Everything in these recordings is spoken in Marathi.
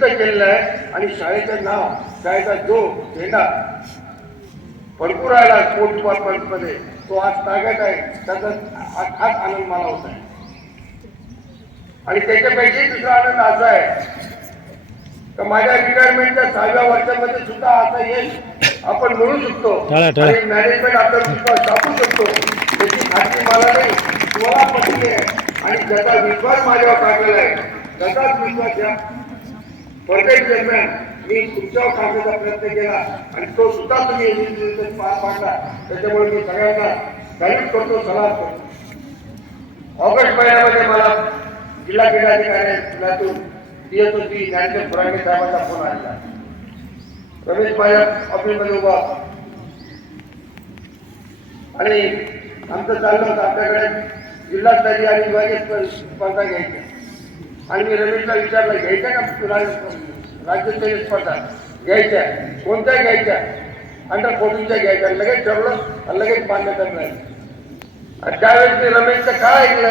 सिद्ध केलेलं आहे आणि शाळेचं नाव शाळेचा जो झेंडा भरपूर राहिला स्पोर्ट डिपार्टमेंटमध्ये तो आज ताब्यात आहे. त्याचा हा खास आनंद मला होत आहे. आणि त्याच्यापैकी दुसरा आनंद असा आहे तर माझ्या रिटायरमेंटच्या सहाव्या वर्षामध्ये सुद्धा आता यश आपण मिळू शकतो. आणि मॅनेजमेंट आपल्याला विश्वास दाखवू शकतो. त्याची खात्री मला नाही. तुम्हाला पटली आहे. आणि त्याचा विश्वास माझ्यावर टाकलेला आहे त्याचाच विश्वास या प्रत्येक दरम्यान मी तुमच्यावर टाकण्याचा प्रयत्न केला आणि तो सुद्धा तुम्ही यशस्वीरित्या पार पाडला. त्याच्यामुळे मी सगळ्यांना सॅल्यूट करतो सलाह करतो. ऑगस्ट महिन्यामध्ये मला जिल्हा क्रीडाधिकाऱ्यातून डीएसओसी ज्ञानदेव फुराणे साहेबांचा फोन आलेला. रमेश माझ्या ऑफिसमध्ये उभा आणि आमचं चाललं होतं आपल्याकडे जिल्हास्तरीय आणि विभागीय स्पर्धा घ्यायच्या. आणि मी रमेशला विचारलं घ्यायचं का राज- राज्यस्तरीय स्पर्धा. घ्यायच्या. कोणत्या घ्यायच्या? अंडर फोर्टीनच्या घ्यायच्या. लगेच ठरवलं आणि लगेच मान्यता मिळाली आणि त्यावेळेस मी रमेशचं काय ऐकलं?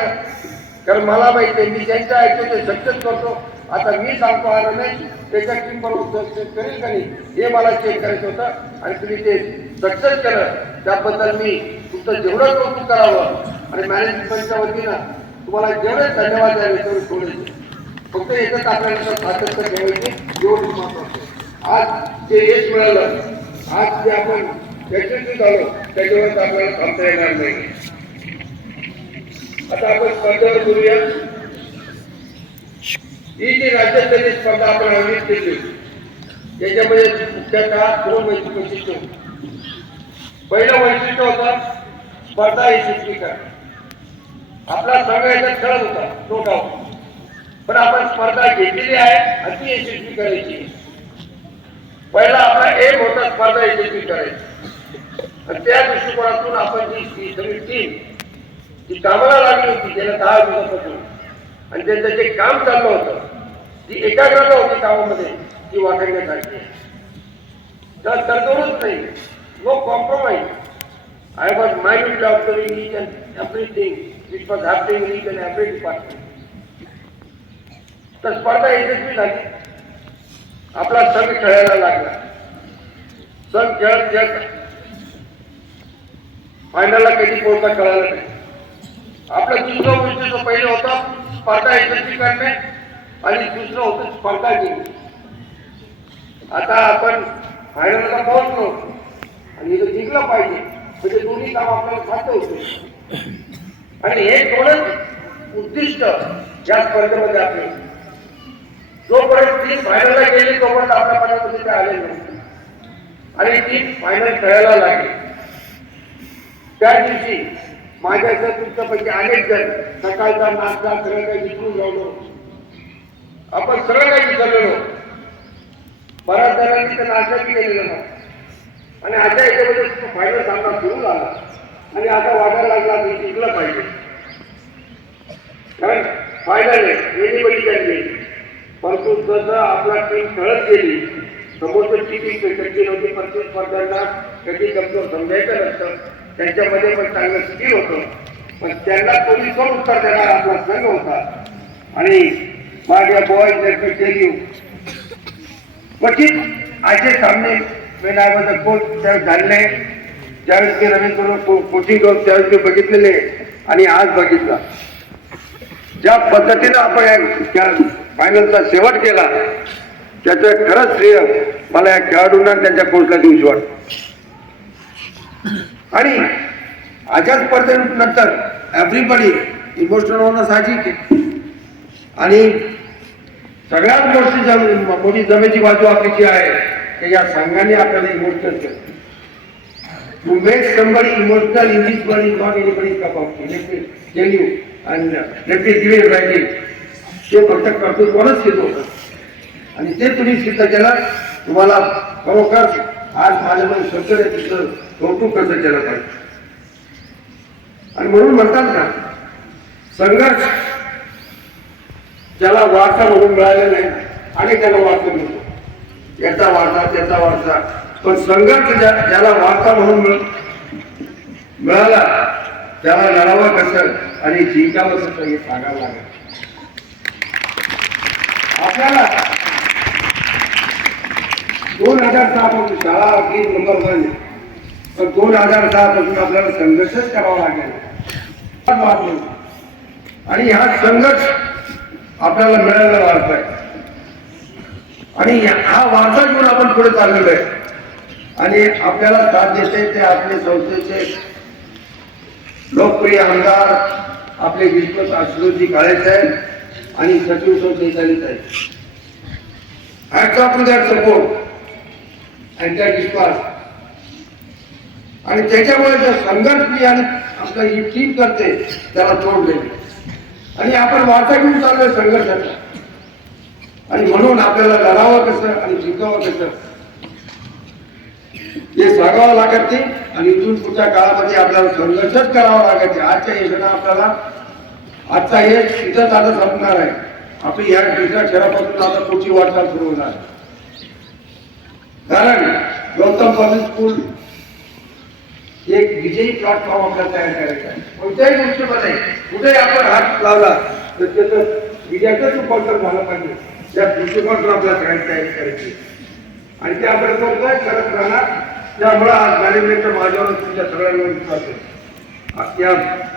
कारण मला माहिती आहे मी ज्यांचं ऐकतो ते सक्सेस करतो. आता मी सांगतो हा रमेश त्याच्या टीम बरोबर सक्सेस करेल का नाही हे मला चेक करायचं होतं. आणि तुम्ही ते सक्सेस केलं त्याबद्दल मी तुमचं जेवढं कौतुक करावं आणि मॅनेजमेंटच्या वतीनं तुम्हाला जेवढे धन्यवाद द्यावे तेवढे सोडायचे फक्त एकच आपल्याला सातत्य ठेवायचे एवढंच महत्वाचं आज जे यश मिळालं आज जे आपण यशस्वी झालो त्याच्यावर आपल्याला थांबता येणार नाही. आता आपण स्पर्धेवर बोलूया. ही जी राज्यस्तरीय स्पर्धा आपण आयोजित केली त्याच्यामध्ये मुख्यतः दोन वैशिष्ट्य पहिलं वैशिष्ट्य होतं स्पर्धा यशस्वी करणं. आपला संघ याच्यात खेळत होता नो डाऊट पण आपण स्पर्धा घेतलेली आहे आणि ती यशस्वी करायची. पहिला आपला एक होता स्पर्धा यशस्वी करायची. आणि त्या दृष्टिकोनातून आपण जी सगळी टीम ती कामाला लागली होती गेल्या दहा दिवसापासून आणि त्यांचं जे काम चाललं होतं ती एकाग्रता होती कामामध्ये ती वाकडण्यासारखी आहे. तर तडजोडच नाही no compromise I was mind observing each and everything which was happening in each and every department तर स्पर्धा यशस्वी झाली. आपला संघ खेळायला लागला. संघ खेळत खेळत फायनलला कधी पोहोचता कळालं नाही. आपलं दुसरं गोष्टीचं पहिलं होतं स्पर्धा यशस्वी करणे आणि दुसरं होतं स्पर्धा घेणे आता आपण फायनलला पोहोचलो आणि इथं जिंकलं पाहिजे. म्हणजे दोन्ही काम आपल्याला साध्य होते. आणि हे थोडंच उद्दिष्ट या स्पर्धेमध्ये आपले जोपर्यंत ती फायनलला गेली तोपर्यंत आपल्यापर्यंत तुम्ही ते आले नाही. आणि ती फायनल खेळायला लागली. त्या दिवशी माझ्या इथं तुमच्यापैकी अनेक जण सकाळचा नाश्ता सगळं काही विसरून लावलो आपण सगळं काही विसरलेलो. बऱ्याच जणांनी तर नाश्ता बी केलेला नाही. आणि आता याच्यामध्ये फायनल सामना सुरू झाला. आणि आता वाटायला लागला मी जिंकलं पाहिजे. कारण फायनल आहे. एनिबडी कॅन गेली परंतु जसं आपला टीम खेळत गेली समोरचं टीम कधी नव्हती प्रत्येक स्पर्धांना कधी कमजोर समजायचं नसतं. त्यांच्यामध्ये पण चांगलं स्किल होतं. पण त्यांना कोणी कोण उत्तर देणार आपला संघ होता. आणि माझ्या बॉय लेट टेल यू क्वचित असे सामने मी नाही कोच त्यावेळेस झालेले ज्यावेळेस मी रवींद्र कोचिंग करून त्यावेळेस मी बघितलेले आणि आज बघितला. ज्या पद्धतीनं आपण या फायनलचा शेवट केला त्याचं खरंच श्रेय मला या खेळाडूंना त्यांच्या कोचला देऊशी वाटतं आणि अशा स्पर्धेनंतर एव्हरीबडी इमोशनल होणं साहजिक आहे आणि सगळ्यात मोठी जम मोठी जमेची बाजू आपली जी आहे की या संघाने आपल्याला इमोशनल केलं to make somebody emotional in this world is not anybody's cup of tea. Let me tell you and uh. ते फक्त कर्तृत्वानच सिद्ध होतं. आणि ते तुम्ही सिद्ध केलं तुम्हाला खरोखर आज माझ्यामध्ये स्वच्छ आहे कौतुक कसं केलं पाहिजे? आणि म्हणून म्हणतात ना संघर्ष ज्याला वारसा म्हणून मिळालेला नाही आणि त्याला वारसा मिळतो. याचा वारसा त्याचा वारसा. पण संघर्ष ज्या ज्याला वारसा म्हणून मिळ मिळाला त्याला लढावा कसं आणि जिंकावं कसं हे सांगायला लागेल. आपल्याला दोन हजार सहा पासून शाळा अगदी नंबर झाली. पण दोन हजार सहा पासून आपल्याला संघर्षच करावा लागेल. आणि हा संघर्ष आपल्याला मिळालेला वारसा आहे आणि हा वारसा घेऊन आपण पुढे चाललेलो आहे. आणि आपल्याला साथ देते ते आपले संस्थेचे लोकप्रिय आमदार आपले विश्वत आशुतोषजी काळे साहेब. आणि सचिव सौ आहे. साहेब hats to that support and that विश्वास आणि त्याच्यामुळे जे संघर्ष मी आणि आपलं ही टीम करते त्याला तोड देते आणि आपण वार्ता घेऊन चाललोय संघर्षाचा. आणि म्हणून आपल्याला लढावं कसं आणि जिंकावं कसं हे सांगावं लागत नाही. आणि इथून पुढच्या काळामध्ये आपल्याला संघर्षच करावा लागत आजच्या योजना आपल्याला आजचा हे तिथं आता संपणार आहे. आपली या दुसऱ्या शहरापासून आता पुढची वाटचाल सुरू होणार. कारण गौतम पब्लिक स्कूल एक विजयी प्लॅटफॉर्म आपल्याला तयार करायचा आहे. कोणत्याही गोष्टीमध्ये कुठेही आपण हात लावला तर त्याचं विजयाचंच रूपांतर झालं पाहिजे. त्या दृष्टिकोनातून आपल्याला तयारी तयारी करायची आणि ते आपण करत राहणार त्यामुळे आज मॅनेजमेंटच्या माझ्यावर तुमच्या सगळ्यांवर विश्वास आहे. या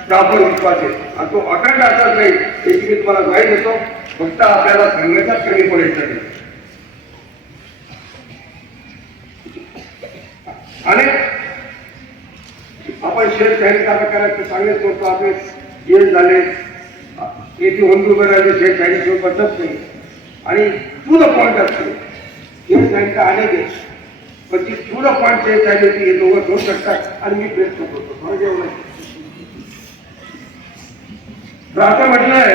त्यावर विश्वास आहे. आणि तो अखंड असाच नाही याची मी तुम्हाला ग्वाही देतो फक्त आपल्याला संघर्षात कमी पडायचं नाही. आणि आपण शेत जाहीर काम करायचं चांगले लोक आपले गेम झाले. येथे होम रुपये शेअर काही लोक बसत नाही. आणि टू द पॉईंट असते. शेअर काही अनेक आहे पण ती टू द पॉईंट शेअर झाली होती हे दोघं घेऊ शकतात आणि मी प्रयत्न करतो. थोडं म्हणजे तर असं म्हटलंय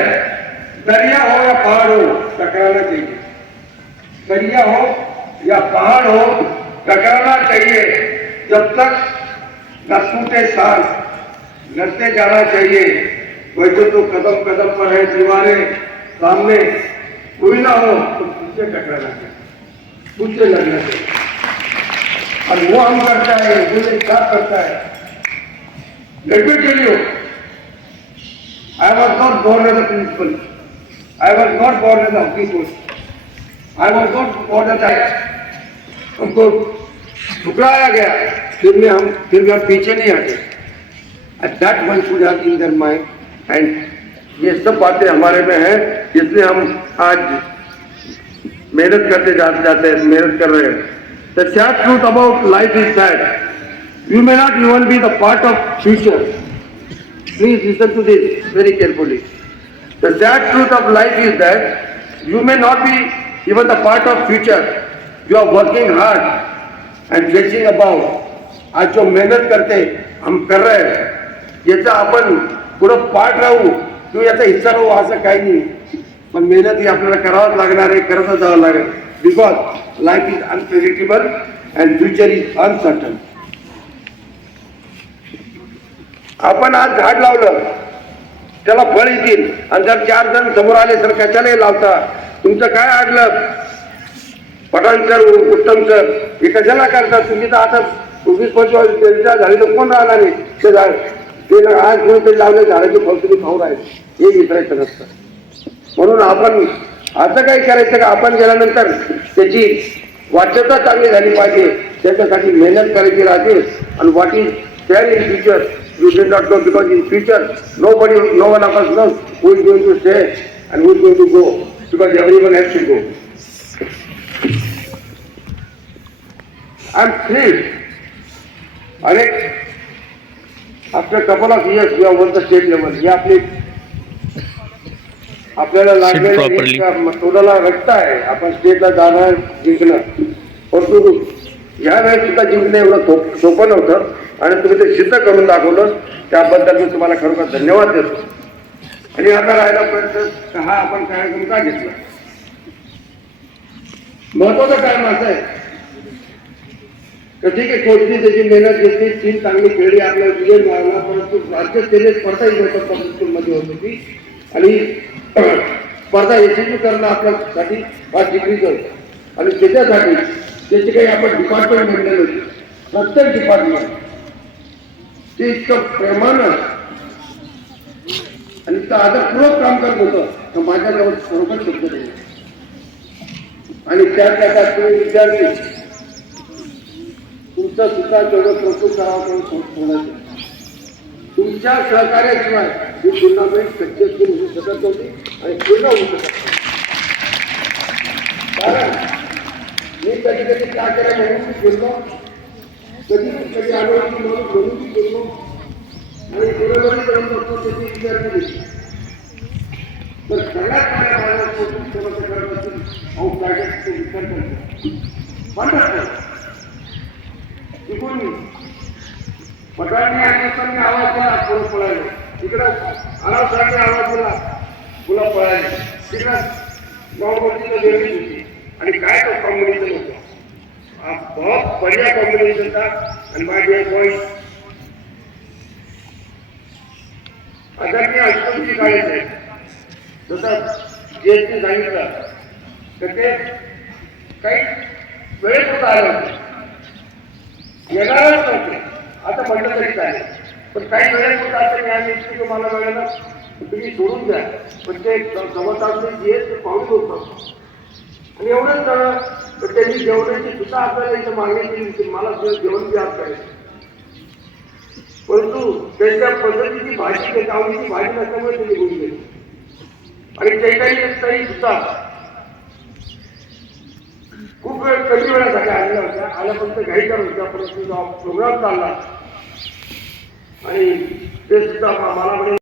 दरिया हो या पहाड हो, टकराना चाहिए। दरिया हो या पहाड़ हो, टकराना चाहिए। जब तक न टूटे सांस लड़ते जाना चाहिए। वैसे तो कदम कदम पर है, दीवारें, सामने कोई ना हो तो तुझसे टकराना चाहिए। तुझसे लड़ना चाहिए। और वो हम करता है वो साथ करता है। Let tell you I was not born as a principal. I was not born as a officer. I was not born as a हमको ठुकराया गया। फिर में हम फिर भी हम पीछे नहीं हटे। At that one should have in their mind and ये सब बातें हमारे में हैं इसलिए हम आज मेहनत करते जाते जाते मेहनत कर रहे हैं। The sad truth about life is that you may not even be the part of future Please listen to this very carefully. The sad truth of life is that you may not be even the part of future. You are working hard and chasing about. आज जो मेहनत करते हम कर रहे हैं याचा आपण पुढं पाठ राहू किंवा याचा हिस्सा राहू असं काही नाही पण मेहनत ही आपल्याला करावंच लागणार आहे करतच जावं लागेल because life is unpredictable and future is uncertain आपण आज झाड लावलं. त्याला फळ येतील. आणि जर चार जण समोर आले सर कशाला लावता. तुमचं काय आडलं? पठाण सर उत्तम सर हे कशाला करता तुम्ही तर आता वीस पंचवीस झाली तर कोण राहणार नाही ते झाड ते आज आज ते लावले झाडाचे फळ तुम्ही खाऊ राहिले हे विसरायचं नसतं. म्हणून आपण असं काही करायचं का? आपण गेल्यानंतर त्याची वाच्यता चांगली झाली पाहिजे. त्याच्यासाठी मेहनत करायची राहते. आणि वाटी त्या future You did not know because in future nobody no one of us know who is going to stay and who is going to go because everyone has to go I am thrilled अनेक after couple of years you won the state level ही आपली आपल्याला properly. लागलेलं तोडाला रक्त आहे आपण स्टेटला जाणं जिंकणं परंतु ह्या वेळेस सुद्धा जिंकणं एवढं सोप सोपं नव्हतं. आणि तुम्ही ते सिद्ध करून दाखवलं. त्याबद्दल मी तुम्हाला खरोखर धन्यवाद देतो. आणि आता राहिला प्रयत्न हा आपण कार्यक्रम का घेतला? महत्वाचं कारण असं आहे. तर ठीक आहे कोचनी त्याची मेहनत घेतली तीन चांगली खेळली आपल्याला विजय मिळाला परंतु राज्य स्पर्धा ही नव्हतं पब्लिक स्कूलमध्ये होत होती. आणि स्पर्धा यशस्वी करणं आपल्यासाठी फार जिकरीचं होतं. आणि त्याच्यासाठी त्याचे काही आपण डिपार्टमेंट म्हणले होती प्रत्येक डिपार्टमेंट ते इतकं प्रेमानं आणि इतकं आदरपूर्वक काम करत होतं. तर माझ्याजवळ बरोबर शब्द नाही. आणि त्या तुम्ही विद्यार्थी तुमचं सुद्धा तेवढं कौतुक करावं तेवढं सोडायचं तुमच्या सहकार्याशिवाय ही टुर्नामेंट सक्सेसफुल होऊ शकत नव्हती आणि पूर्ण होऊ शकत कारण मी कधी कधी काय करा म्हणून मी बोललो. कधी कधी आरोग्य म्हणून म्हणून मी बोललो. आणि बरोबरी करून बघतो त्याची विचार केली तर सगळ्यात पहिला भागापासून समस्या करत असून अहो प्रायव्हेट विचार करतो. वंडरफुल तिकून पटाणी आणि असताना आवाज दिला पुढे पळाले तिकडं अनावसाने आवाज दिला पुन्हा पळाले तिकडं नॉर्मलची वेगळीच आणि काय तो कॉम्बिनेशन होता हा बहुत बढ़िया कॉम्बिनेशन था आणि माय डिअर बॉईज आदरणीय अष्टमची काळेच आहे. जसं जे सांगितलं तर ते काही वेळेत होता आले होते. येणारच नव्हते. आता म्हटलं तरी चालेल पण काही वेळेत होता असं मी आम्ही इतकी तुम्हाला वेळेला तुम्ही सोडून द्या. पण ते जवळपास जे पाहून होतं आणि एवढंच झालं तर त्यांनी जेवणाची सुद्धा आपल्याला इथं मागणी केली की मला जे- जेवण द्या करायचं परंतु त्यांच्या पद्धतीची भाजी त्याच्या आवडीची भाजी नसल्यामुळे त्यांनी निघून गेली. आणि ते काही सुद्धा खूप वेळ कमी वेळासाठी आलेल्या होत्या. आल्यापर्यंत घाई करत होत्या परंतु प्रोग्राम चालला आणि ते सुद्धा मला म्हणे